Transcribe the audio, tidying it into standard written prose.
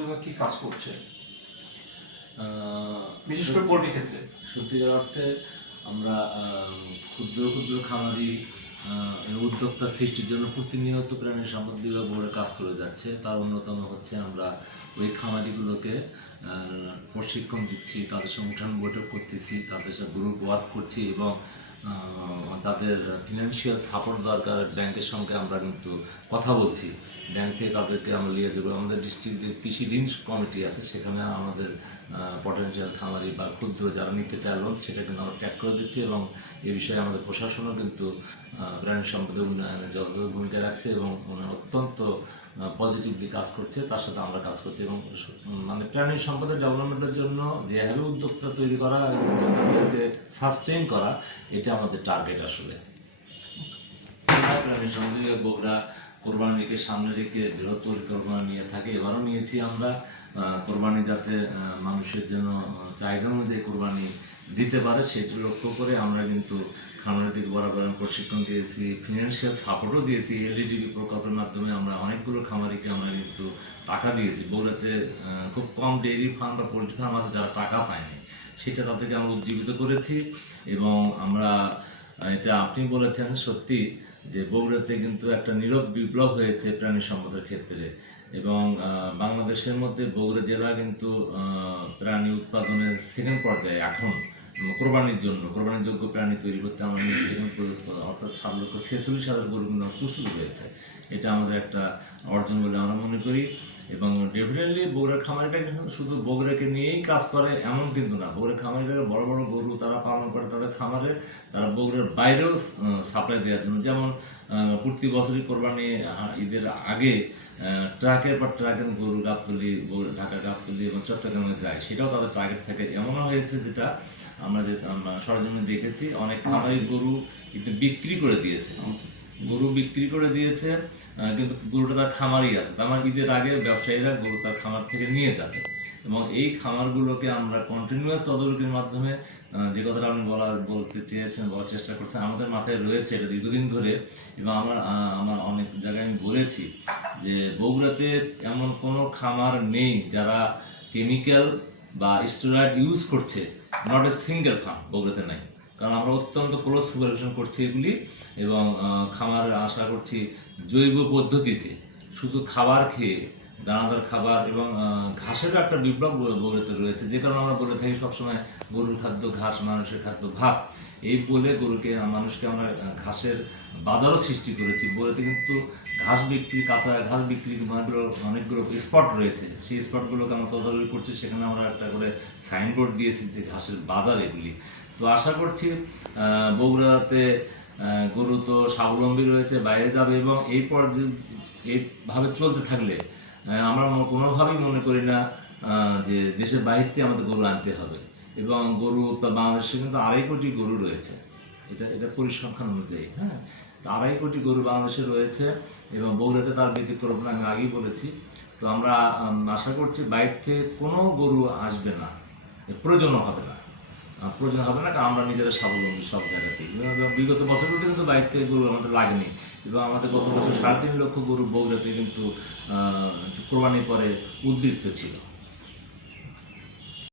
বিভাগ কি কাজ করছে বিশেষ করে পোল্ট্রি ক্ষেত্রে? সত্যিকার অর্থে আমরা ক্ষুদ্র ক্ষুদ্র খামারি উদ্যোক্তা সৃষ্টির জন্য প্রতিনিয়ত প্রাণী সম্পদ বিভাগ বোর্ডে কাজ করে যাচ্ছে। তার অন্যতম হচ্ছে আমরা ওই খামারিগুলোকে প্রশিক্ষণ দিচ্ছি, তাদের সঙ্গে উঠান বৈঠক করতেছি, তাদের সাথে গ্রুপ ওয়ার্ক করছি এবং যাদের ফিনান্সিয়াল সাপোর্ট দরকার ব্যাংকের সঙ্গে আমরা কিন্তু কথা বলছি। ব্যাংক থেকে তাদেরকে আমরা নিয়ে যাবো। আমাদের ডিস্ট্রিক্ট যে কৃষি ঋণ কমিটি আছে সেখানে আমাদের পটেনশিয়াল খামারি বা ক্ষুদ্র যারা নিতে চায় লোন সেটা কিন্তু আমরা ট্র্যাক করে দিচ্ছি এবং এ বিষয়ে আমাদের প্রশাসনও কিন্তু প্রাণী সম্পদের উন্নয়নে যথাযথ ভূমিকা রাখছে এবং অত্যন্ত পজিটিভলি কাজ করছে। তার সাথে আমরা কাজ করছি এবং মানে প্রাণী সম্পদের ডেভেলপমেন্টের জন্য যেভাবে উদ্যোক্তা তৈরি করা এবং উদ্যোক্তাদেরকে সাস্টেইন করা, এটা আমাদের টার্গেট আসলে। প্রাণী সম্পদ বগুড়া কোরবানিকে সামনে রেখে বৃহৎ পরিকল্পনা নিয়ে থাকে। এবারও নিয়েছি আমরা কোরবানি যাতে মানুষের জন্য চাহিদা অনুযায়ী কোরবানি দিতে পারে সেটি লক্ষ্য করে আমরা কিন্তু খামারের দিকে বরাবর প্রশিক্ষণ দিয়েছি, ফিনান্সিয়াল সাপোর্টও দিয়েছি। এলডিটিভি প্রকল্পের মাধ্যমে আমরা অনেকগুলো খামারিকে আমরা কিন্তু টাকা দিয়েছি। বগুড়াতে খুব কম ডেইরি ফার্ম বা পোলট্রি ফার্ম আছে যারা টাকা পায়নি, সেটা তাদেরকে আমরা উজ্জীবিত করেছি এবং আমরা এটা আপনি বলেছেন সত্যি যে বগুড়াতে কিন্তু একটা নীরব বিপ্লব হয়েছে প্রাণী সম্পদের ক্ষেত্রে এবং বাংলাদেশের মধ্যে বগুড়া জেলা কিন্তু প্রাণী উৎপাদনের সেকেন্ড পর্যায়ে এখন কোরবানির জন্য কোরবানিযোগ্য প্রাণী তৈরি করতে আমরা সেকেন্ড অর্থাৎ 7,46,000 গরু কিন্তু প্রস্তুত হয়েছে। এটা আমাদের একটা অর্জন বলে আমরা মনে করি এবং ডেফিনেটলি বগুড়ার খামারিটা কিন্তু শুধু বগুড়াকে নিয়েই কাজ করে এমন কিন্তু না। বগুড়ার খামারিরা বড় বড় গরু তারা পালন করে তাদের খামারে, তারা বগুড়ার বাইরেও সাপ্লাই দেওয়ার জন্য, যেমন প্রতি বছরই কোরবানি ঈদের আগে ট্রাকের পর ট্রাকের গরু গাবতলী, ঢাকা গাবতলী এবং চট্টগ্রামে যায়, সেটাও তাদের টার্গেট থাকে। এমনও হয়েছে যেটা আমরা যে সরজমিনে দেখেছি, অনেক খামারি গরু কিন্তু বিক্রি করে দিয়েছে, কিন্তু গরুটা তার খামারই আছে। তার মানে ঈদের আগে ব্যবসায়ীরা গরু তার খামার থেকে নিয়ে যাবে এবং এই খামারগুলোকে আমরা কন্টিনিউয়াস তদারকির মাধ্যমে যে কথাটা আপনি বলতে চেয়েছেন, বলার চেষ্টা করছেন, আমাদের মাথায় রয়েছে এটা দীর্ঘদিন ধরে এবং আমার অনেক জায়গায় আমি বলেছি যে বগুড়াতে এমন কোনো খামার নেই যারা কেমিক্যাল বা স্টেরয়েড ইউজ করছে, নট এ সিঙ্গেল ফার্ম বগুড়াতে নাই। কারণ আমরা অত্যন্ত ক্লোজ সুপারভিশন করছি এগুলি এবং খামার আশা করছি জৈব পদ্ধতিতে শুধু খাবার খেয়ে দানাদার খাবার এবং ঘাসেরও একটা বিপ্লব বগুড়াতে রয়েছে, যে কারণে আমরা বলে থাকি সবসময় গরুর খাদ্য ঘাস, মানুষের খাদ্য ভাত। এই বলে মানুষকে আমরা ঘাসের বাজারও সৃষ্টি করেছি। বগুড়াতে কিন্তু ঘাস বিক্রি, কাঁচা ঘাস বিক্রি অনেকগুলো স্পট রয়েছে। সেই স্পটগুলোকে আমরা তদারকি করছি, সেখানে আমরা একটা করে সাইনবোর্ড দিয়েছি যে ঘাসের বাজার এগুলি। তো আশা করছি বগুড়াতে গরু তো স্বাবলম্বী রয়েছে, বাইরে যাবে এবং এইভাবে চলতে থাকলে আমরা কোনোভাবেই মনে করি না যে দেশের বাইরে থেকে আমাদের গরু আনতে হবে। এবং গরু বাংলাদেশে কিন্তু 2.5 কোটি গরু রয়েছে, এটা পরিসংখ্যান অনুযায়ী। হ্যাঁ, তো 2.5 কোটি গরু বাংলাদেশে রয়েছে এবং বগুড়াতে তার ব্যতিক্রম আমি আগেই বলেছি। তো আমরা আশা করছি বাইরে থেকে কোনো গরু আসবে না, প্রয়োজন হবে না, কারণ আমরা নিজেরা স্বাবলম্বী সব জায়গাতেই। বিগত বছরগুলোতে কিন্তু বাইরে থেকে গরু আমাদের লাগেনি এবং আমাদের গত বছর 3.5 লক্ষ গরু বগুড়াতে কিন্তু কোরবানির পরে উদ্বৃত্ত ছিল।